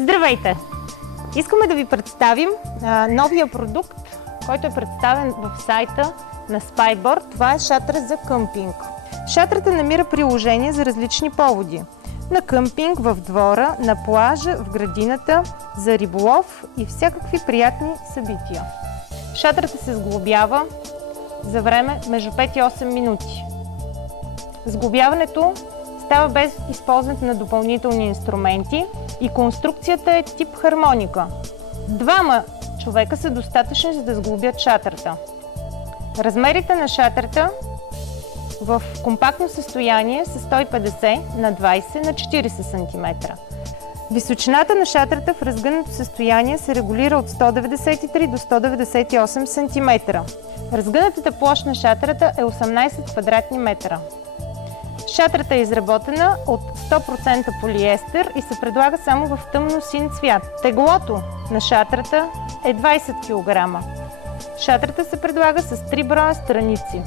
Здравейте! Искаме да ви представим новия продукт, който е представен в сайта на Spyboard. Това е шатър за къмпинг. Шатрата намира приложение за различни поводи. На къмпинг, в двора, на плажа, в градината, за риболов и всякакви приятни събития. Шатрата се сглобява за време между 5 и 8 минути. Сглобяването става без използването на допълнителни инструменти и конструкцията е тип хармоника. 2 човека са достатъчни, за да сглобят шатрата. Размерите на шатрата в компактно състояние са 150 на 20 на 40 см. Височината на шатрата в разгънато състояние се регулира от 193 до 198 см. Разгънатата площ на шатрата е 18 квадратни метра. Шатрата е изработена от 100% полиестер и се предлага само в тъмно син цвят. Теглото на шатрата е 20 кг. Шатрата се предлага с 3 броя страници.